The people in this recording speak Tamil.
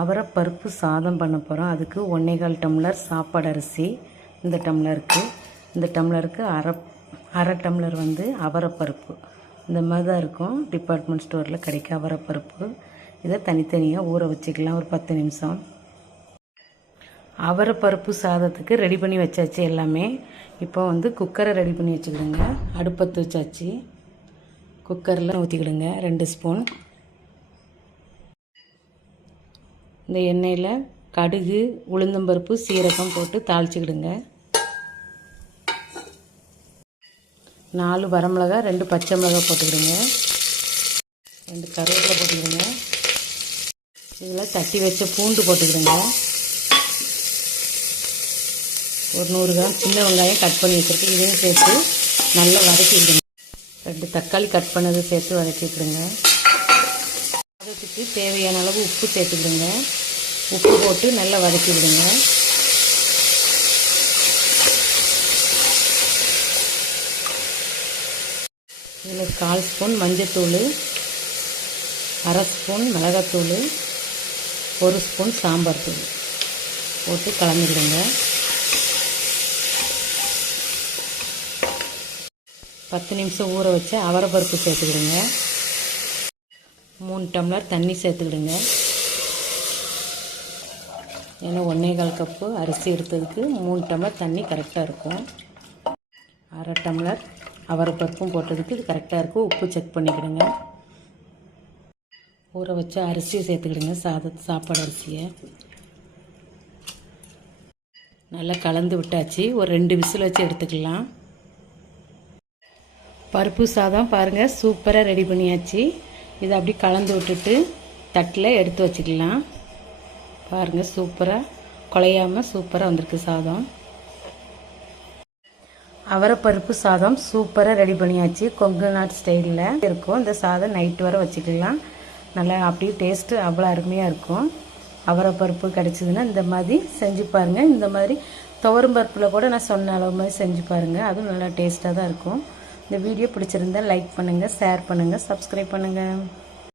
அவரைப்பருப்பு சாதம் பண்ண போகிறோம். அதுக்கு 1 டம்ளர் சாப்பாடு அரிசி இந்த டம்ளருக்கு, இந்த டம்ளருக்கு அரை டம்ளர் அவரைப்பருப்பு. இந்த மாதிரி தான் இருக்கும், டிபார்ட்மெண்ட் ஸ்டோரில் கிடைக்கும் அவரைப்பருப்பு. இதை தனித்தனியாக ஊற வச்சுக்கலாம் ஒரு 10 நிமிஷம். அவரைப்பருப்பு சாதத்துக்கு ரெடி பண்ணி வச்சாச்சு எல்லாமே. இப்போ குக்கரை ரெடி பண்ணி வச்சுக்கிடுங்க. அடுப்பத்து வச்சாச்சு. குக்கரில் ஊற்றிக்கிடுங்க 2 ஸ்பூன். இந்த எண்ணெயில் கடுகு, உளுந்தம்பருப்பு, சீரகம் போட்டு தாளிச்சுக்கிடுங்க. 4 வரமிளகா, 2 பச்சை மிளகாய் போட்டுக்கிடுங்க. 2 கருவேப்பிலை போட்டுக்கிடுங்க. இதில் தட்டி வச்ச பூண்டு போட்டுக்கிடுங்க. ஒரு 100 கிராம் சின்ன வெங்காயம் கட் பண்ணி வச்சுருக்கு, இதையும் சேர்த்து நல்லா வதக்கிடுங்க. 2 தக்காளி கட் பண்ணதை சேர்த்து வதக்கிடுங்க. அதுக்கு தேவையான அளவு உப்பு சேர்த்துக்கிடுங்க. உப்பு போட்டு நல்லா வதக்கி விடுங்க. இதில் 1/4 ஸ்பூன் மஞ்சத்தூள், அரை ஸ்பூன் மிளகாத்தூள், 1 ஸ்பூன் சாம்பார் தூள் போட்டு கலந்துக்கிடுங்க. 10 நிமிஷம் ஊற வச்சு அவரைப்பருப்பு சேர்த்துக்கிடுங்க. 3 டம்ளர் தண்ணி சேர்த்துக்கிடுங்க. ஏன்னா 1/4 கப்பு அரிசி எடுத்ததுக்கு 3 டம்ளர் தண்ணி கரெக்டாக இருக்கும். அரை டம்ளர் அவரைப்பருப்பும் போட்டதுக்கு இது கரெக்டாக இருக்கும். உப்பு செக் பண்ணிக்கிடுங்க. ஊற வச்ச அரிசியை சேர்த்துக்கிடுங்க. சாப்பாடு அரிசியை நல்லா கலந்து விட்டாச்சு. ஒரு 2 விசில் வச்சு எடுத்துக்கலாம். பருப்பு சாதம் பாருங்கள் சூப்பராக ரெடி பண்ணியாச்சு. இதை அப்படி கலந்து விட்டுட்டு தட்டில் எடுத்து வச்சுக்கலாம். பாருங்கள் சூப்பராக குழையாமல் சூப்பராக வந்திருக்கு சாதம். அவரைப்பருப்பு சாதம் சூப்பராக ரெடி பண்ணியாச்சு. கொங்கு நாட்டு ஸ்டைலில் இருக்கும். இந்த சாதம் நைட்டு வரை வச்சுக்கலாம். நல்லா அப்படியே டேஸ்ட்டு அவ்வளோ அருமையாக இருக்கும். அவரைப்பருப்பு கிடச்சிதுன்னா இந்த மாதிரி செஞ்சு பாருங்கள். இந்த மாதிரி துவரம் பருப்பில் கூட நான் சொன்ன அளவு மாதிரி செஞ்சு பாருங்கள். அதுவும் நல்லா டேஸ்ட்டாக தான் இருக்கும். இந்த வீடியோ பிடிச்சிருந்தா லைக் பண்ணுங்கள், ஷேர் பண்ணுங்கள், சப்ஸ்கிரைப் பண்ணுங்கள்.